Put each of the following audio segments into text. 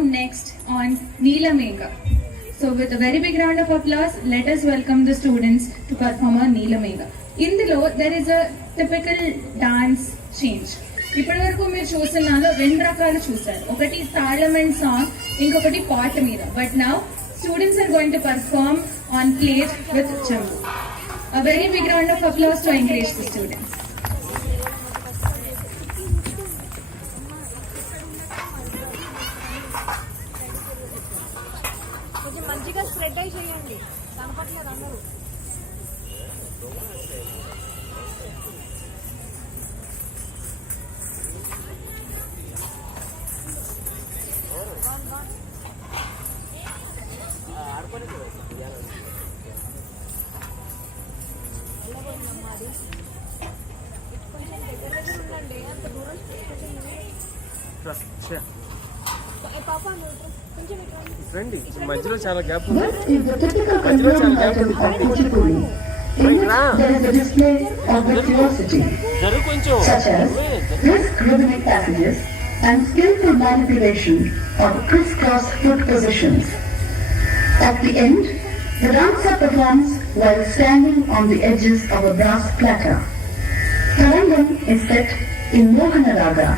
perform next on Neelamegha. So with a very big round of applause, let us welcome the students to perform on Neelamegha. In the law, there is a typical dance change. ఇప్పటి వరకు మీరు చూస్తున్నాలో 2 రకాలు చూసారు. ఒకటి తాళం and song, ఇంకొకటి పాట మీద. But now students are going to perform on plate with చెంబు. A very big round of applause to encourage the students. కొంచెం మంచిగా స్ప్రెడ్ అయి చేయండి, కనపట్లేదు అందరూ. కొంచెం దగ్గర దగ్గర ఉండండి, అంత దూరం పాప రండి. మధ్యలో చాలా గ్యాప్ ఉంది. What is the typical conversion pattern of Kuchipudi? In which there is a display of virtuosity, such as brisk rhythmic passages and skillful manipulation of crisscross foot positions. At the end, the dancer performs while standing on the edges of a brass platter. Tarangam is set in Mohana Raga,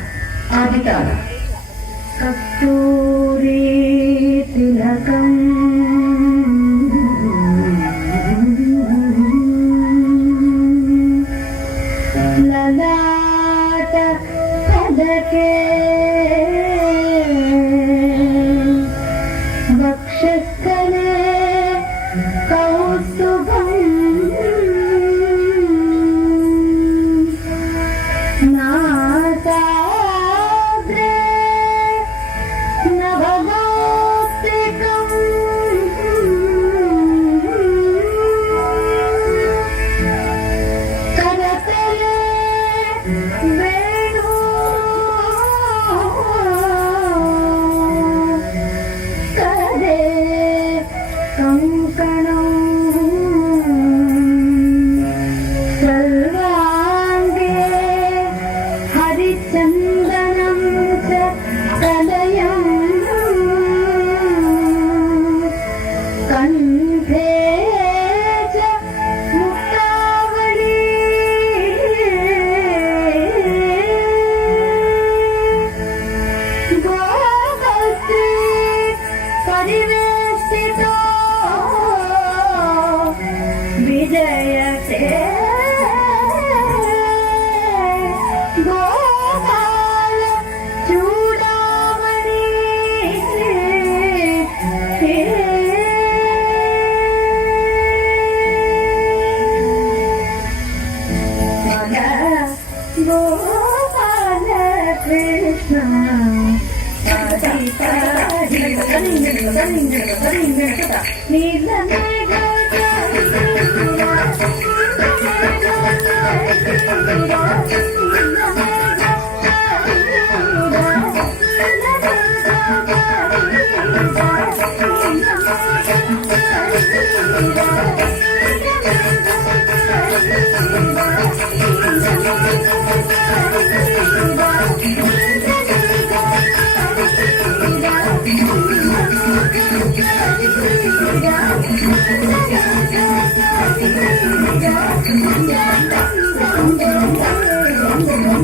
Aditara. Kasturi Tilakam Lalata Padake Vakshastane Kaustubham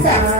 Yeah.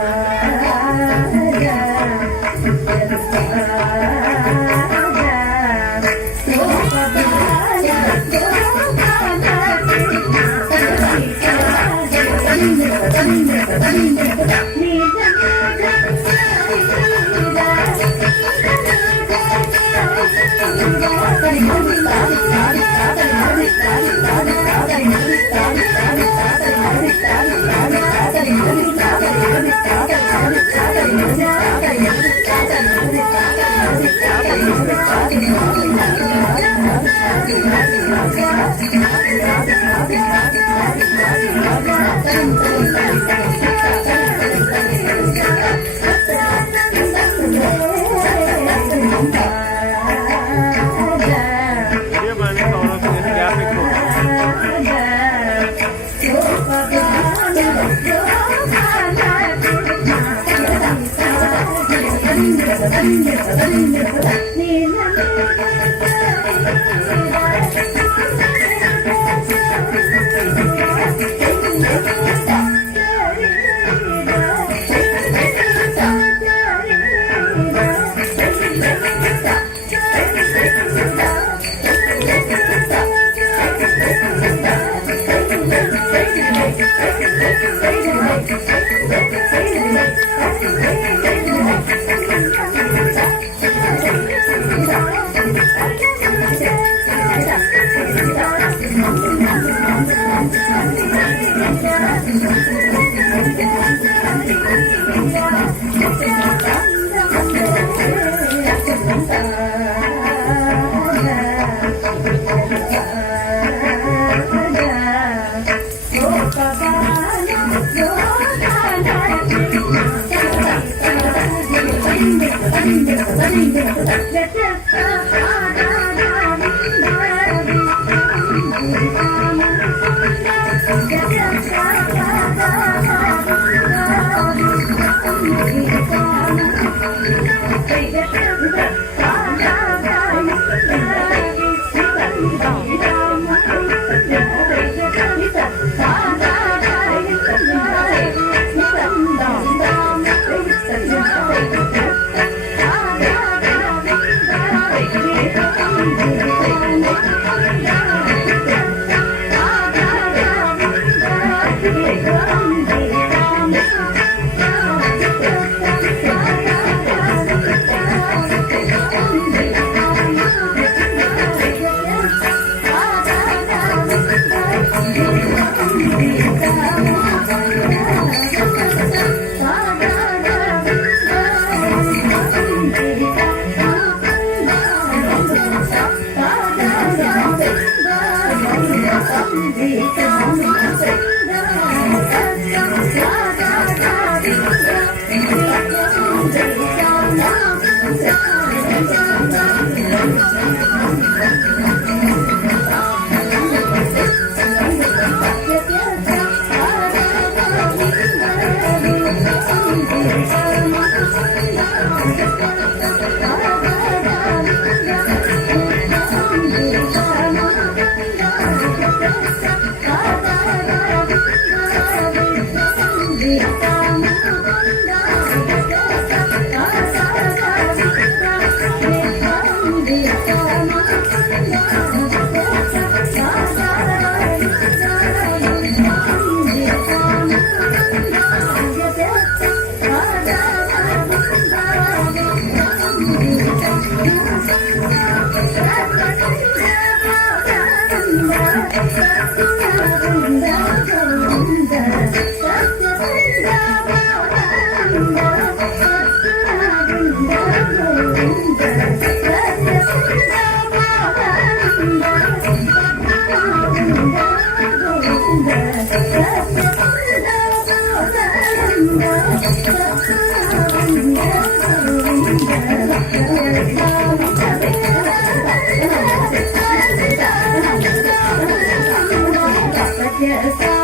Yes,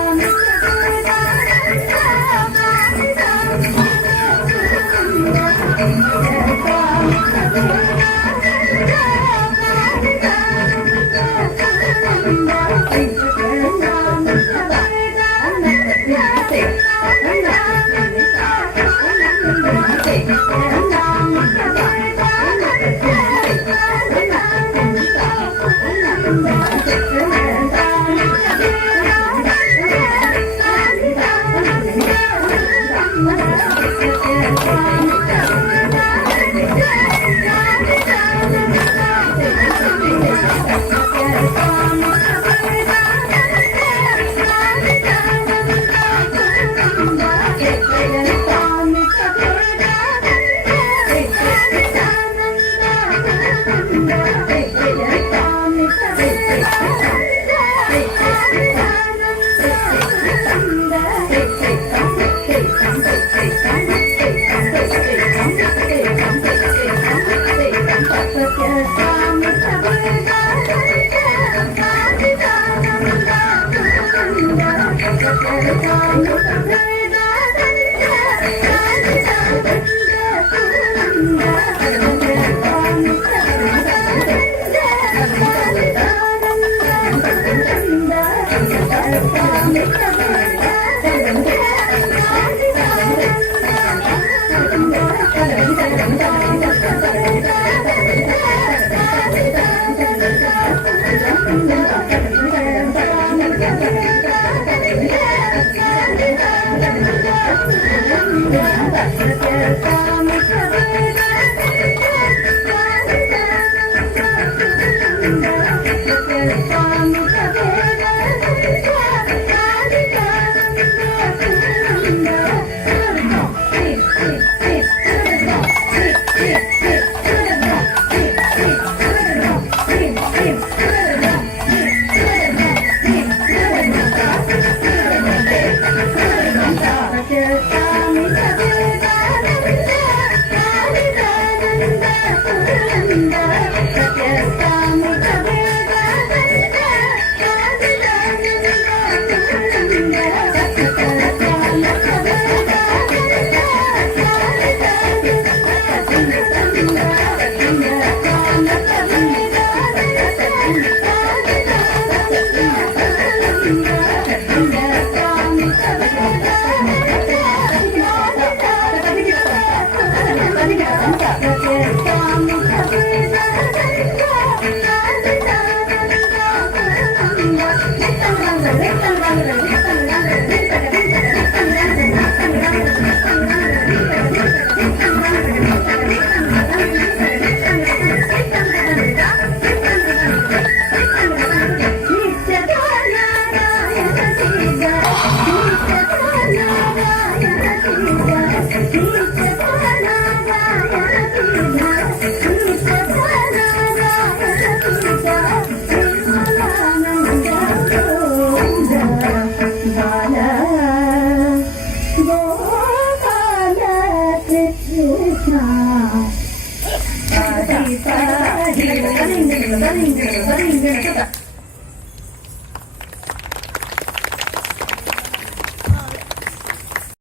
Krishna.